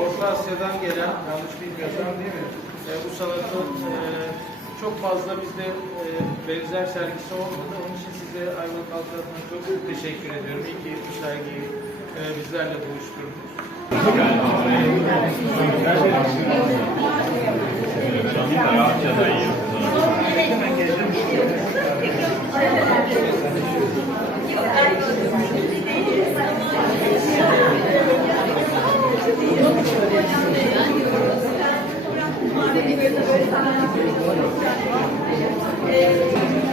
Orta Asya'dan gelen, yanlış bilmiyorsam değil mi? E, bu sanatın e, çok fazla bizde e, benzer sergisi olmadı. Onun için size Ayvalık halkı adına çok teşekkür ediyorum. İyi ki bu sergiyi e, bizlerle buluşturdunuz. Thank you.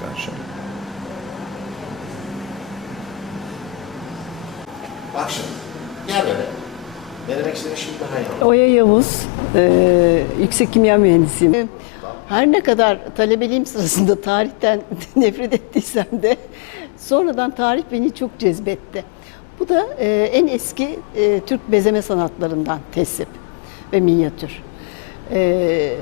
Karşı. Bak şimdi. Gel böyle. Ne demek şimdi daha iyi anladım. Oya Yavuz, e, yüksek kimya mühendisiyim. Her ne kadar talebeliğim sırasında tarihten nefret ettiysem de sonradan tarih beni çok cezbetti. Bu da e, en eski e, Türk bezeme sanatlarından tesip ve minyatür. E,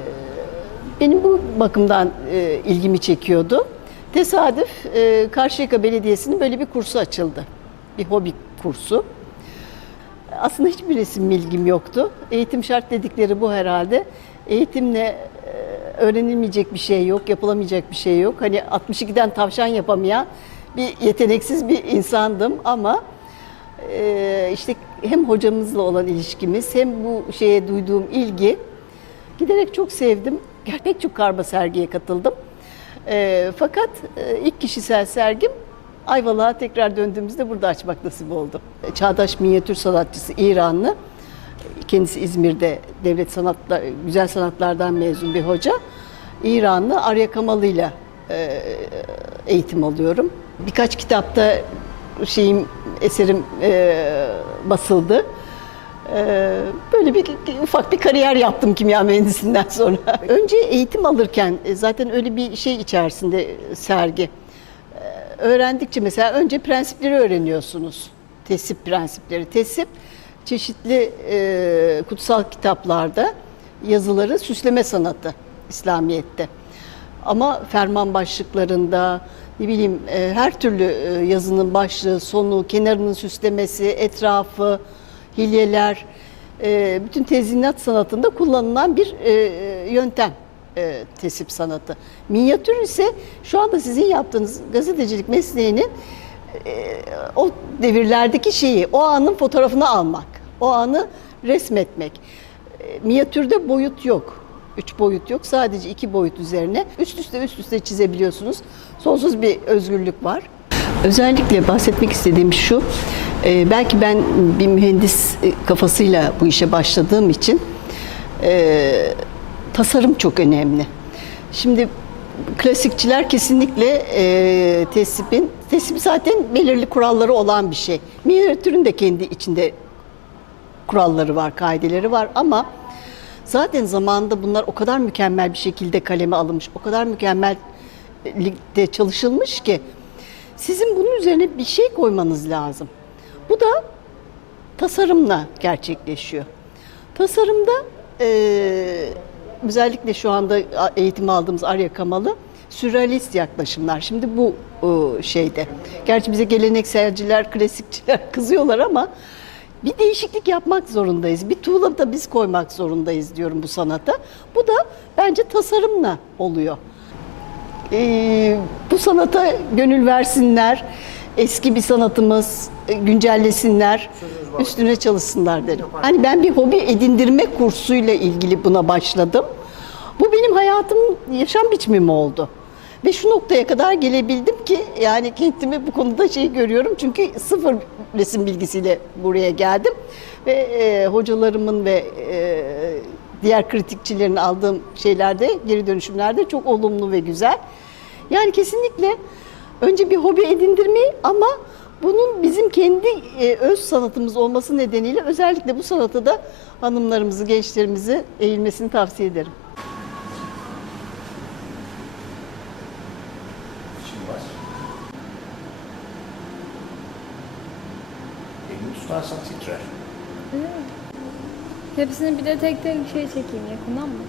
benim bu bakımdan e, ilgimi çekiyordu. Tesadüf e, Karşıyaka Belediyesi'nin böyle bir kursu açıldı. Bir hobi kursu. Aslında hiçbir resim bilgim yoktu. Eğitim şart dedikleri bu herhalde. Eğitimle e, öğrenilmeyecek bir şey yok, yapılamayacak bir şey yok. Hani 62'den tavşan yapamayan bir yeteneksiz bir insandım ama e, işte hem hocamızla olan ilişkimiz hem bu şeye duyduğum ilgi giderek çok sevdim. Pek çok karma sergiye katıldım. E, fakat e, ilk kişisel sergim Ayvalık'a tekrar döndüğümüzde burada açmak nasip oldu. Çağdaş minyatür sanatçısı İranlı. Kendisi İzmir'de devlet sanatlar, güzel sanatlardan mezun bir hoca. İranlı Arya Kamalı'yla e, eğitim alıyorum. Birkaç kitapta şeyim eserim e, basıldı. E, böyle bir ufak bir kariyer yaptım kimya mühendisinden sonra. Önce eğitim alırken e, zaten öyle bir şey içerisinde sergi öğrendikçe mesela önce prensipleri öğreniyorsunuz. Tesip prensipleri. Tesip çeşitli e, kutsal kitaplarda yazıları süsleme sanatı İslamiyet'te. Ama ferman başlıklarında ne bileyim e, her türlü e, yazının başlığı, sonu, kenarının süslemesi, etrafı, hilyeler, e, bütün tezyinat sanatında kullanılan bir e, yöntem e, tesip sanatı. Minyatür ise şu anda sizin yaptığınız gazetecilik mesleğinin o devirlerdeki şeyi, o anın fotoğrafını almak, o anı resmetmek. E, minyatürde boyut yok. Üç boyut yok. Sadece iki boyut üzerine üst üste üst üste çizebiliyorsunuz. Sonsuz bir özgürlük var. Özellikle bahsetmek istediğim şu, e, belki ben bir mühendis e, kafasıyla bu işe başladığım için e, tasarım çok önemli. Şimdi klasikçiler kesinlikle e, tesipin, tesip zaten belirli kuralları olan bir şey. Minyatürün de kendi içinde kuralları var, kaideleri var ama zaten zamanında bunlar o kadar mükemmel bir şekilde kaleme alınmış, o kadar mükemmel ligde çalışılmış ki sizin bunun üzerine bir şey koymanız lazım. Bu da tasarımla gerçekleşiyor. Tasarımda eee, özellikle şu anda eğitim aldığımız Arya Kamalı sürrealist yaklaşımlar. Şimdi bu e, şeyde. Gerçi bize gelenekselciler, klasikçiler kızıyorlar ama bir değişiklik yapmak zorundayız. Bir tuğla da biz koymak zorundayız diyorum bu sanata. Bu da bence tasarımla oluyor. E, bu sanata gönül versinler. Eski bir sanatımız e, güncellesinler. Üstüne çalışsınlar derim. Hani ben bir hobi edindirme kursuyla ilgili buna başladım. Bu benim hayatım, yaşam biçimim oldu. Ve şu noktaya kadar gelebildim ki yani kendimi bu konuda şey görüyorum. Çünkü sıfır resim bilgisiyle buraya geldim. Ve e, hocalarımın ve e, diğer kritikçilerin aldığım şeylerde, geri dönüşümlerde çok olumlu ve güzel. Yani kesinlikle önce bir hobi edindirmeyi ama bunun bizim kendi e, öz sanatımız olması nedeniyle özellikle bu sanata da hanımlarımızı, gençlerimizi eğilmesini tavsiye ederim. Elini tutarsan titrer. Hepsini bir de tek tek şey çekeyim yakından mı?